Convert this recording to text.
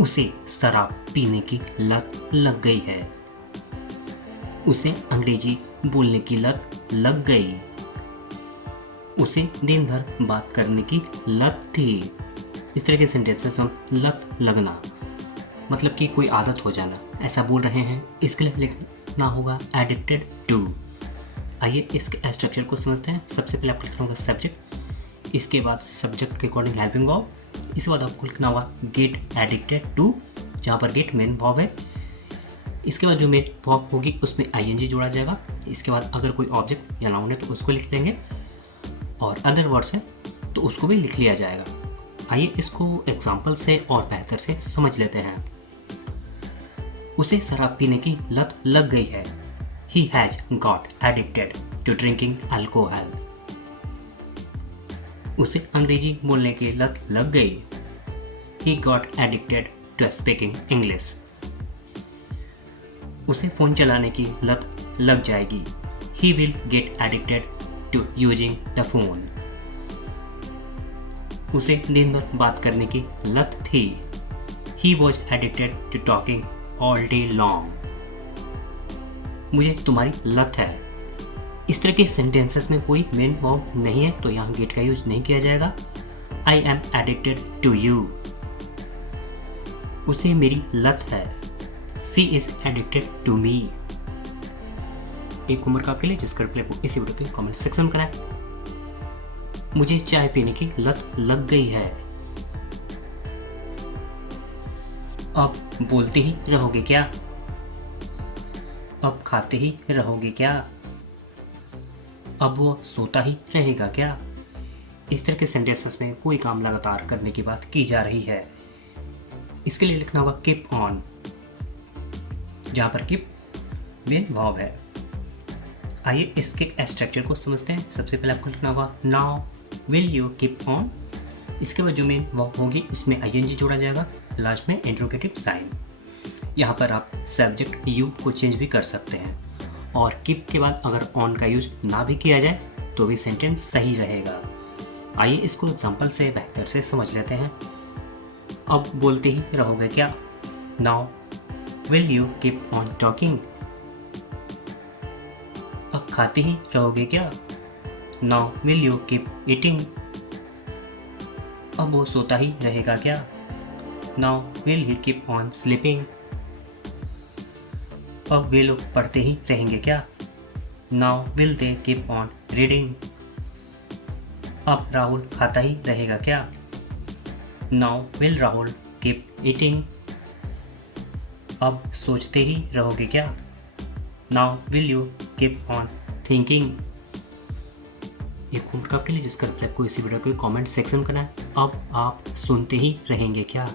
उसे शराब पीने की लत लग गई है। उसे अंग्रेजी बोलने की लत लग गई। उसे दिन भर बात करने की लत थी। इस तरह के सेंटेंसेस हम लत लगना मतलब कि कोई आदत हो जाना ऐसा बोल रहे हैं। इसके लिए लिखना होगा एडिक्टेड टू। आइए इसके स्ट्रक्चर को समझते हैं। सबसे पहले आपको लिखना होगा सब्जेक्ट, इसके बाद सब्जेक्ट के अकॉर्डिंग हेल्पिंग वर्ब, इसके बाद आपको लिखना होगा गेट एडिक्टेड टू, जहाँ पर गेट मेन वर्ब है। इसके बाद जो मेन वर्ब होगी उसमें आईएनजी जोड़ा जाएगा। इसके बाद अगर कोई ऑब्जेक्ट या नाउन है तो उसको लिख लेंगे और अदर वर्ड्स है तो उसको भी लिख लिया जाएगा। आइए इसको एग्जाम्पल से और बेहतर से समझ लेते हैं। उसे शराब पीने की लत लग गई है। He has got addicted to drinking alcohol. उसे अंग्रेजी बोलने की लत लग गई। He got addicted to speaking English. उसे फोन चलाने की लत लग जाएगी। He will get addicted to using the phone. उसे दिन भर बात करने की लत थी। He was addicted to talking all day long. मुझे तुम्हारी लत है। इस तरह के सेंटेंसेस में कोई मेन वर्ब नहीं है तो यहाँ गेट का यूज नहीं किया जाएगा। I am addicted to you. उसे मेरी लत है। She is addicted to me. एक होमवर्क आपके लिए जिसका रिप्लाई आपको इसी वीडियो के कमेंट सेक्शन में कराएं। मुझे चाय पीने की लत लग गई है। अब बोलते ही रहोगे क्या? अब खाते ही रहोगे क्या? अब वो सोता ही रहेगा क्या? इस तरह के सेंटेंसेस में कोई काम लगातार करने की बात की जा रही है। इसके लिए लिखना होगा कीप ऑन, जहां पर कीप मेन वर्ब है। आइए इसके स्ट्रक्चर को समझते हैं। सबसे पहले आपको लिखना होगा now will you keep on. इसके बाद जो मेन वर्ब होगी उसमें आईएनजी जोड़ा जाएगा, लास्ट में इंट्रोगेटिव साइन। यहाँ पर आप सब्जेक्ट यू को चेंज भी कर सकते हैं और कीप के बाद अगर ऑन का यूज ना भी किया जाए तो भी सेंटेंस सही रहेगा। आइए इसको एग्जांपल से बेहतर से समझ लेते हैं। अब बोलते ही रहोगे क्या? Now will you keep on talking. अब खाते ही रहोगे क्या? Now will you keep eating. अब वो सोता ही रहेगा क्या? Now will he keep on sleeping. अब वे लोग पढ़ते ही रहेंगे क्या? Now will they keep on reading. अब राहुल खाता ही रहेगा क्या? Now will Rahul keep eating. अब सोचते ही रहोगे क्या? Now will you keep on thinking. एक होमवर्क के लिए जिसका रिप्लाई आपको इसी वीडियो के कमेंट सेक्शन में करना है। अब आप सुनते ही रहेंगे क्या?